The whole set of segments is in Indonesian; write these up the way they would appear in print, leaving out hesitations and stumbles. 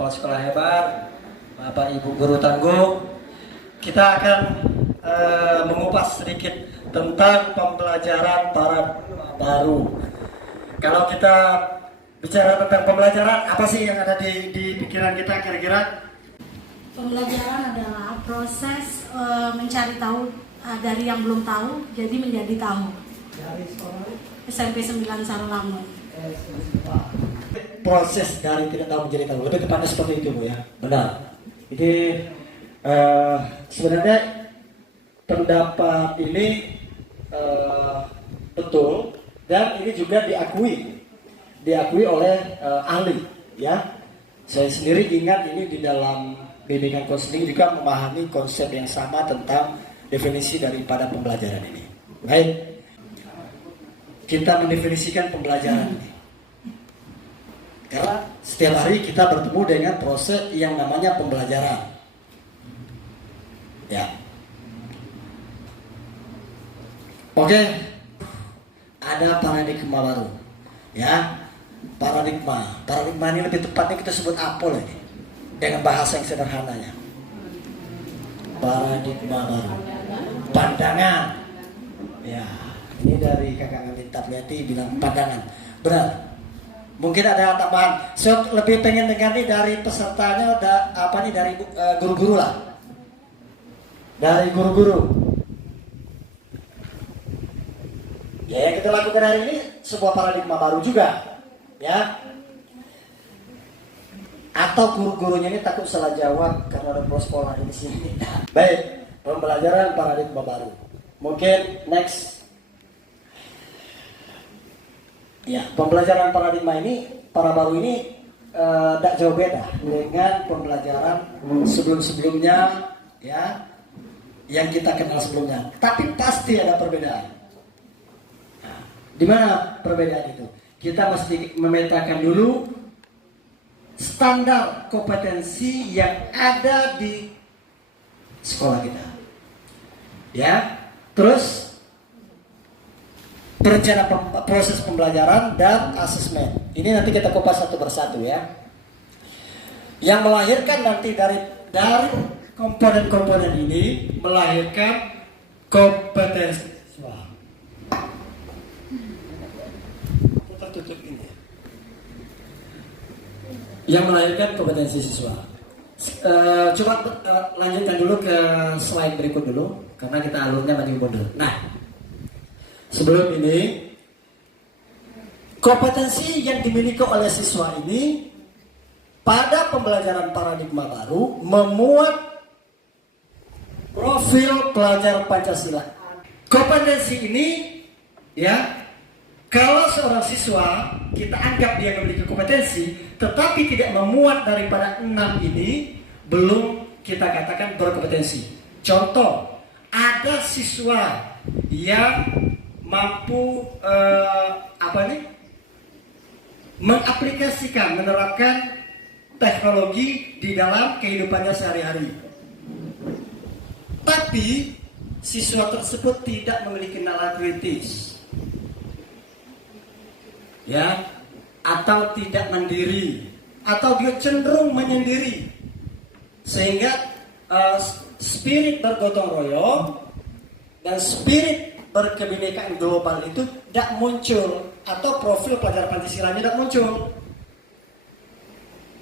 kepala sekolah hebat, Bapak Ibu guru tangguh. Kita akan mengupas sedikit tentang pembelajaran paradigma baru. Kalau kita bicara tentang pembelajaran, apa sih yang ada di pikiran kita kira-kira? Pembelajaran adalah proses mencari tahu dari yang belum tahu jadi menjadi tahu. Dari sekolah SMP 9 Sarolamun. Proses dari tidak tahu menjadi tahu, lebih tepatnya seperti itu Bu ya. Benar. Jadi sebenarnya pendapat ini betul dan ini juga diakui oleh ahli ya. Saya sendiri ingat ini di dalam bimbingan konseling juga memahami konsep yang sama tentang definisi daripada pembelajaran ini. Baik, kita mendefinisikan pembelajaran ini karena setiap hari kita bertemu dengan proses yang namanya pembelajaran ya. Oke, ada paradigma baru ya. Paradigma ini lebih tepatnya kita sebut apol ini dengan bahasa yang sederhananya. Paradigma baru, pandangan ya. Ini dari kakak Amin Tabliati bilang pandangan. Benar. Mungkin ada tambahan. Saya lebih pengen dengar nih dari pesertanya, dari guru-guru lah. Dari guru-guru. Ya, yang kita lakukan hari ini sebuah paradigma baru juga, ya. Atau guru-gurunya ini takut salah jawab karena ada sekolah di sini. Baik, pembelajaran paradigma baru. Mungkin next. Ya, pembelajaran paradigma ini, para baru ini tidak jauh beda dengan pembelajaran sebelum-sebelumnya, ya, yang kita kenal sebelumnya. Tapi pasti ada perbedaan. Nah, di mana perbedaan itu? Kita mesti memetakan dulu standar kompetensi yang ada di sekolah kita, ya. Terus perencanaan proses pembelajaran dan asesmen. Ini nanti kita kupas satu persatu ya. Yang melahirkan nanti dari komponen-komponen ini melahirkan kompetensi. Wah. Kita tutup ini. Yang melahirkan kompetensi siswa. Coba lanjutkan dulu ke slide berikut dulu karena kita alurnya maju mundur. Nah, sebelum ini, kompetensi yang dimiliki oleh siswa ini pada pembelajaran paradigma baru memuat profil pelajar Pancasila. Kompetensi ini, ya, kalau seorang siswa kita anggap dia memiliki kompetensi, tetapi tidak memuat daripada 6 ini, belum kita katakan berkompetensi. Contoh, ada siswa yang mampu mengaplikasikan, menerapkan teknologi di dalam kehidupannya sehari-hari. Tapi siswa tersebut tidak memiliki nalar kritis, ya, atau tidak mandiri, atau dia cenderung menyendiri, sehingga spirit bergotong royong dan spirit berkebinekaan global itu tidak muncul, atau profil pelajar Pancasila tidak muncul,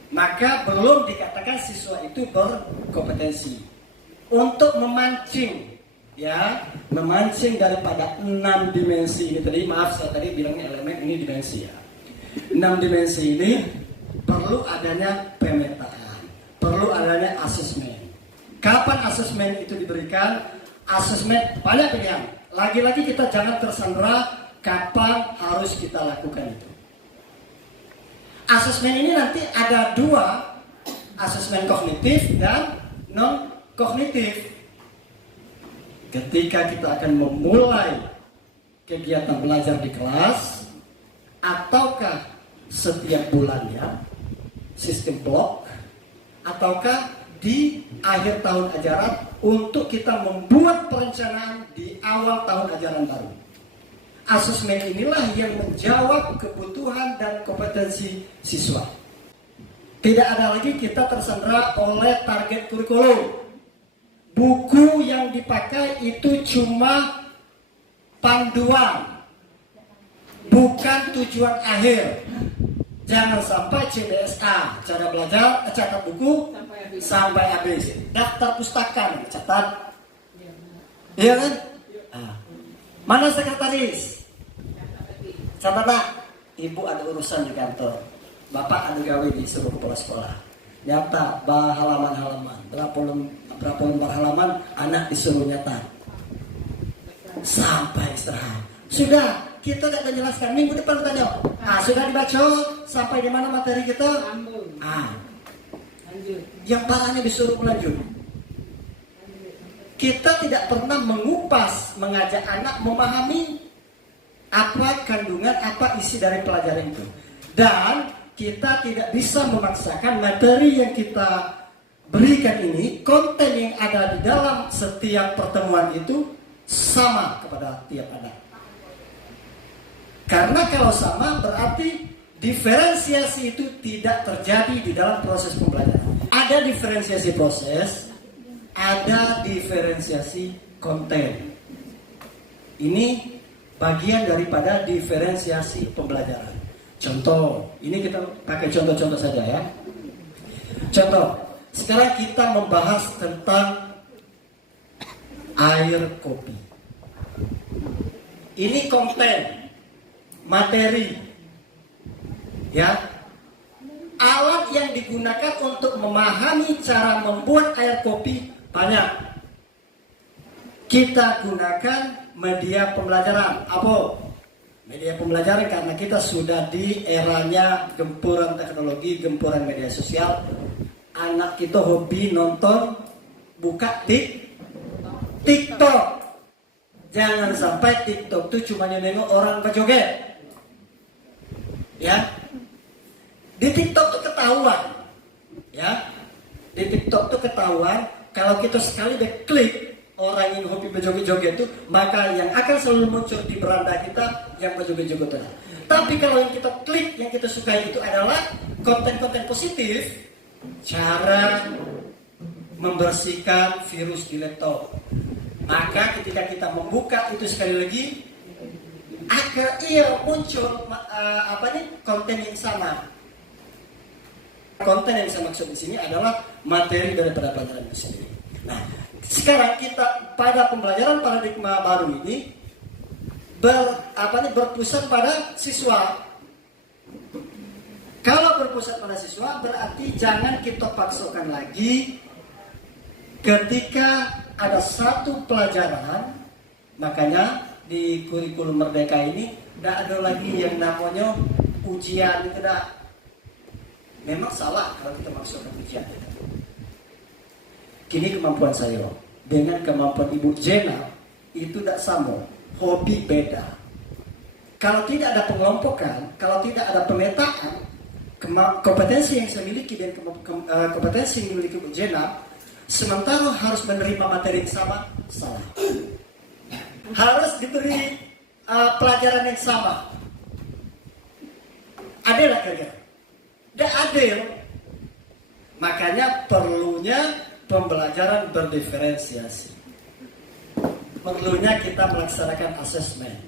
maka belum dikatakan siswa itu berkompetensi. Untuk memancing, ya, memancing daripada 6 dimensi ini tadi, maaf saya tadi bilangnya elemen, ini dimensi ya. 6 dimensi ini perlu adanya pemetaan, perlu adanya asesmen. Kapan asesmen itu diberikan? Asesmen banyak pilihan. Lagi-lagi kita jangan tersandera kapan harus kita lakukan itu. Asesmen ini nanti ada 2, asesmen kognitif dan non kognitif. Ketika kita akan memulai kegiatan belajar di kelas, ataukah setiap bulannya sistem blok, ataukah di akhir tahun ajaran untuk kita membuat perencanaan di awal tahun ajaran baru. Asesmen inilah yang menjawab kebutuhan dan kompetensi siswa. Tidak ada lagi kita tersandera oleh target kurikulum. Buku yang dipakai itu cuma panduan, bukan tujuan akhir. Jangan sampai CBSA, cara belajar, catat buku sampai habis. Daftar pustaka, catat. Iya kan? Mana sekretaris? Catat nak, ibu ada urusan di kantor. Bapak ada gawe disuruh kepala sekolah. Nyata, halaman-halaman. Berapa lembar halaman, anak disuruh nyatat. Sampai istirahat. Sudah, kita tidak menjelaskan. Minggu depan kita jawab. Sudah dibaca sampai di mana materi kita? Yang parahnya disuruh lanjut. Kita tidak pernah mengupas, mengajak anak memahami apa kandungan, apa isi dari pelajaran itu. Dan kita tidak bisa memaksakan materi yang kita berikan ini, konten yang ada di dalam setiap pertemuan itu sama kepada tiap anak. Karena kalau sama berarti diferensiasi itu tidak terjadi di dalam proses pembelajaran. Ada diferensiasi proses, ada diferensiasi konten. Ini bagian daripada diferensiasi pembelajaran. Contoh, ini kita pakai contoh-contoh saja ya. Contoh, sekarang kita membahas tentang air kopi. Ini konten, materi, ya. Alat yang digunakan untuk memahami cara membuat air kopi banyak. Kita gunakan media pembelajaran. Apa? Media pembelajaran karena kita sudah di eranya gempuran teknologi, gempuran media sosial. Anak kita hobi nonton, buka TikTok. Jangan sampai TikTok itu cuma nengok orang berjoget. Ya. Di TikTok tuh ketahuan. Ya. Di TikTok tuh ketahuan kalau kita sekali klik orang yang hobi berjoget-joget itu, maka yang akan selalu muncul di beranda kita yang berjoget-joget. Tapi kalau yang kita klik, yang kita sukai itu adalah konten-konten positif, cara membersihkan virus di laptop. Maka ketika kita membuka itu sekali lagi, akan muncul konten yang sama. Konten yang saya maksud di sini adalah materi daripada pelajaran itu sendiri. Nah, sekarang kita pada pembelajaran paradigma baru ini berpusat pada siswa. Kalau berpusat pada siswa berarti jangan kita paksakan lagi ketika ada satu pelajaran. Makanya di kurikulum Merdeka ini tidak ada lagi yang namanya ujian, tidak. Memang salah kalau kita maksudkan ujian. Kini kemampuan saya dengan kemampuan Ibu Jena itu tidak sama, hobi beda. Kalau tidak ada pengelompokan, kalau tidak ada pemetaan, kompetensi yang saya miliki dan kompetensi yang dimiliki Ibu Jena, sementara harus menerima materi yang sama, salah. Harus diberi pelajaran yang sama. Adil lah kira-kira? Tidak adil. Makanya perlunya pembelajaran berdiferensiasi. Perlunya kita melaksanakan asesmen.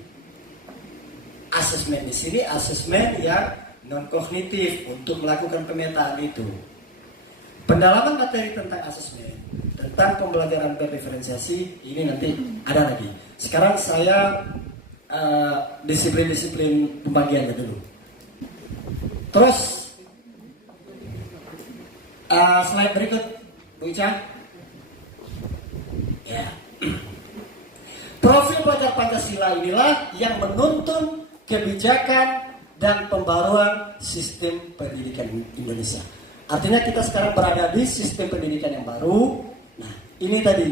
Asesmen di sini asesmen yang non kognitif untuk melakukan pemetaan itu. Pendalaman materi tentang asesmen, tentang pembelajaran berdiferensiasi ini nanti ada lagi. Sekarang saya disiplin-disiplin pembagiannya dulu. Terus slide berikut, Bu Ica. Ya. Profil pelajar Pancasila inilah yang menuntun kebijakan dan pembaruan sistem pendidikan Indonesia. Artinya kita sekarang berada di sistem pendidikan yang baru. Nah, ini tadi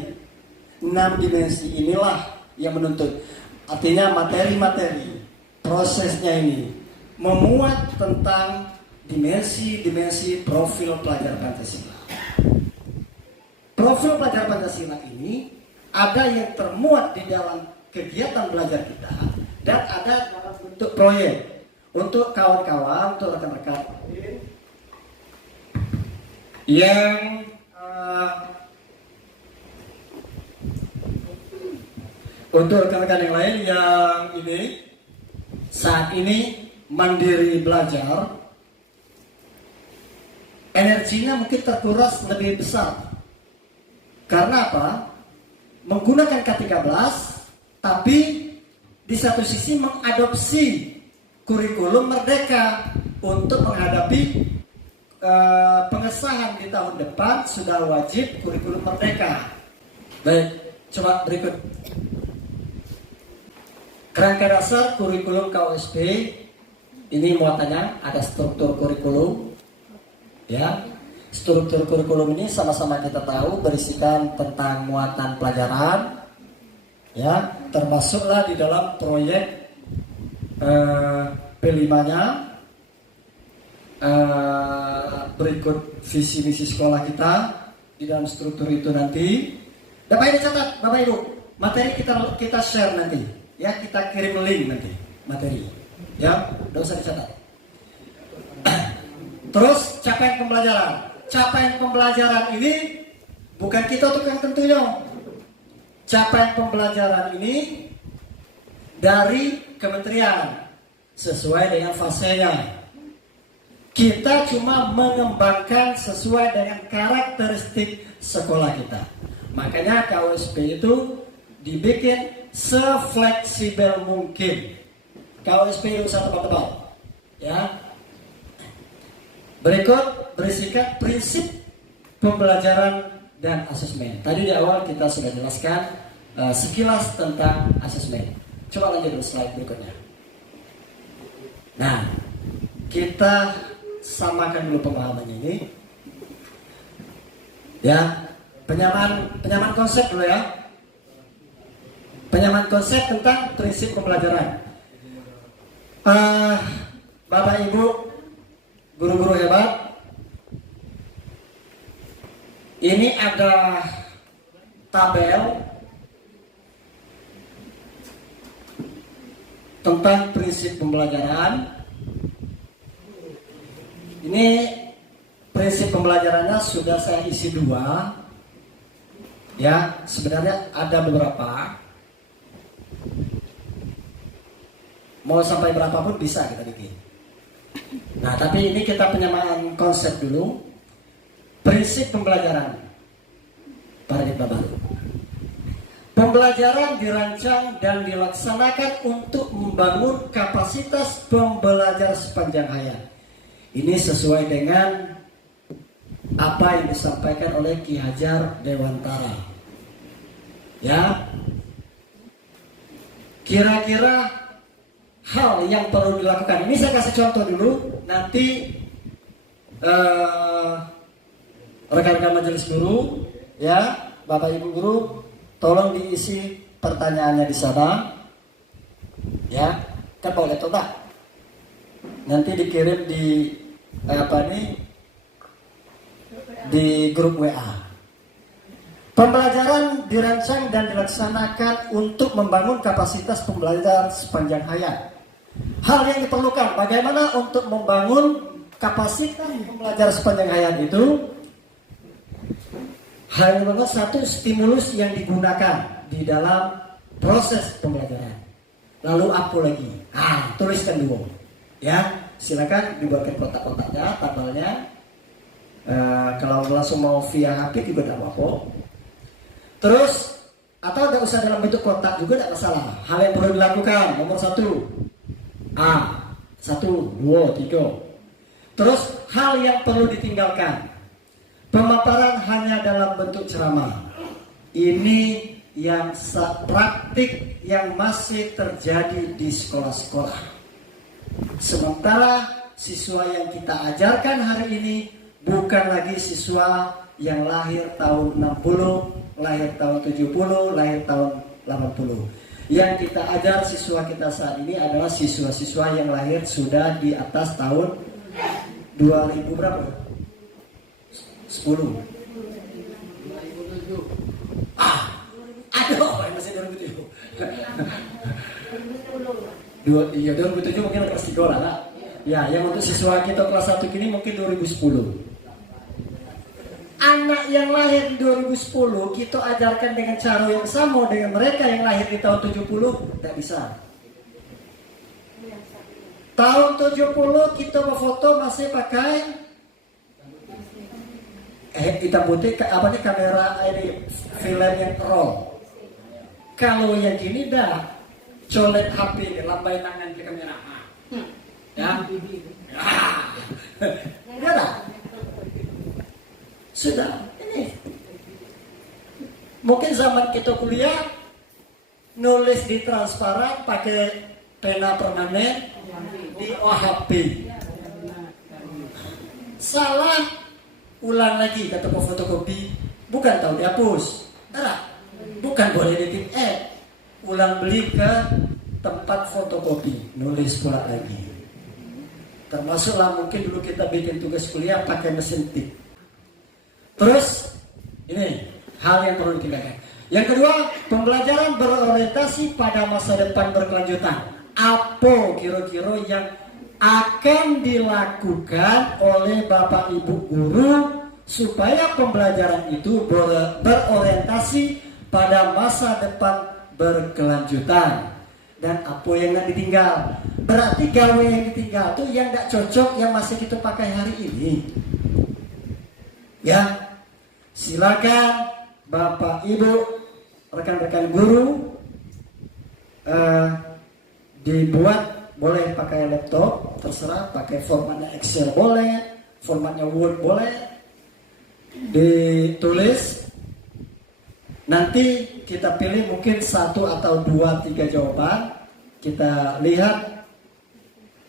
6 dimensi inilah yang menuntut. Artinya materi-materi prosesnya ini memuat tentang dimensi-dimensi profil pelajar Pancasila. Profil pelajar Pancasila ini ada yang termuat di dalam kegiatan belajar kita dan ada dalam bentuk proyek untuk kawan-kawan, untuk rekan-rekan yang untuk rekan-rekan yang lain yang ini saat ini mandiri belajar, energinya mungkin terkuras lebih besar. Karena apa? Menggunakan K13, tapi di satu sisi mengadopsi kurikulum Merdeka untuk menghadapi pengesahan di tahun depan sudah wajib kurikulum Merdeka. Baik, coba berikut. Kerangka dasar kurikulum KOSP ini muatannya ada struktur kurikulum, ya. Struktur kurikulum ini sama-sama kita tahu berisikan tentang muatan pelajaran, ya, termasuklah di dalam proyek P5-nya, berikut visi misi sekolah kita di dalam struktur itu nanti. Dapat ini catat, Bapak Ibu, materi kita share nanti, ya, kita kirim link nanti materi, ya, tidak usah dicatat. Terus capaian pembelajaran. Capaian pembelajaran ini bukan kita tukang tentunya. Capaian pembelajaran ini dari kementerian sesuai dengan fasenya. Kita cuma mengembangkan sesuai dengan karakteristik sekolah kita. Makanya KOSP itu dibikin sefleksibel mungkin. KOSP itu satu tebal-tebal, ya. Berikut berisikan prinsip pembelajaran dan asesmen. Tadi di awal kita sudah jelaskan sekilas tentang asesmen. Coba lanjut ke slide berikutnya. Nah, kita samakan dulu pemahamannya ini. Ya, penyamaan konsep dulu ya. Penyamaan konsep tentang prinsip pembelajaran. Bapak Ibu guru-guru hebat, ini ada tabel tentang prinsip pembelajaran. Ini prinsip pembelajarannya sudah saya isi 2, ya, sebenarnya ada beberapa, mau sampai berapapun bisa kita bikin. Nah, tapi ini kita penyamaan konsep dulu. Prinsip pembelajaran paradigma baru. Pembelajaran dirancang dan dilaksanakan untuk membangun kapasitas pembelajar sepanjang hayat. Ini sesuai dengan apa yang disampaikan oleh Ki Hajar Dewantara. Ya. Kira-kira hal yang perlu dilakukan. Ini saya kasih contoh dulu. Nanti rekan-rekan majelis guru, ya, Bapak Ibu guru, tolong diisi pertanyaannya di sana, ya, kan boleh coba. Nanti dikirim di di grup WA. Pembelajaran dirancang dan dilaksanakan untuk membangun kapasitas pembelajar sepanjang hayat. Hal yang diperlukan bagaimana untuk membangun kapasitas pembelajar sepanjang hayat itu. Hal yang pertama, satu, stimulus yang digunakan di dalam proses pembelajaran. Lalu apa lagi? Tuliskan dulu, ya. Silakan dibuatkan kotak-kotaknya, tabelnya. Kalau langsung mau via HP juga tidak apa-apa. Terus, atau tidak usah dalam bentuk kotak juga tidak masalah. Hal yang perlu dilakukan, nomor 1, 1, 2, 3. Terus, hal yang perlu ditinggalkan. Pemaparan hanya dalam bentuk ceramah. Ini yang praktik yang masih terjadi di sekolah-sekolah. Sementara siswa yang kita ajarkan hari ini bukan lagi siswa yang lahir tahun 60, lahir tahun 70, lahir tahun 80. Yang kita ajar siswa kita saat ini adalah siswa-siswa yang lahir sudah di atas tahun 2000 berapa? 10. Masih 2007. 2007 mungkin kelas 3 lah. Ya, yang untuk siswa kita kelas 1 ini mungkin 2010. anak yang lahir di 2010 kita ajarkan dengan cara yang sama dengan mereka yang lahir di tahun 70, tidak bisa. Tahun 70 kita berfoto masih pakai hitam putih, apa nih, kamera ini film yang roll. Kalau yang gini dah colek HP, lambai tangan ke kamera. Ya, ya dah. Sudah, ini mungkin zaman kita kuliah nulis di transparan pakai pena permanen di OHP. Salah, ulang lagi kata fotokopi, bukan tahu dihapus, bukan boleh di ulang beli ke tempat fotokopi, nulis pula lagi. Termasuklah mungkin dulu kita bikin tugas kuliah pakai mesin tik. Terus ini hal yang perlu ditinggalkan. Yang kedua, pembelajaran berorientasi pada masa depan berkelanjutan. Apa kira-kira yang akan dilakukan oleh Bapak Ibu guru supaya pembelajaran itu berorientasi pada masa depan berkelanjutan? Dan apa yang nggak ditinggal? Berarti gawe yang ditinggal tuh yang nggak cocok yang masih kita pakai hari ini. Ya, silakan Bapak Ibu rekan-rekan guru dibuat, boleh pakai laptop terserah, pakai formatnya Excel boleh, formatnya Word boleh, ditulis. Nanti kita pilih mungkin 1 atau 2, 3 jawaban. Kita lihat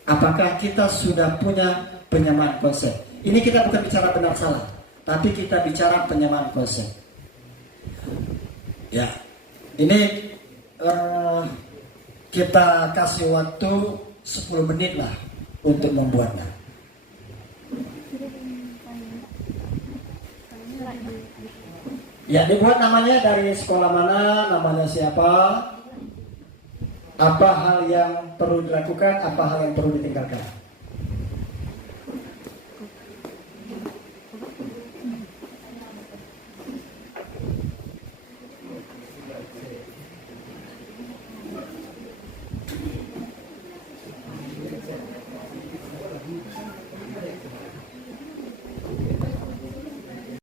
apakah kita sudah punya penyamaan konsep. Ini kita bukan bicara benar salah, tapi kita bicara penyamaan konsep. Ya, ini kita kasih waktu 10 menit lah untuk membuatnya. Ya, dibuat namanya dari sekolah mana, namanya siapa, apa hal yang perlu dilakukan, apa hal yang perlu ditinggalkan.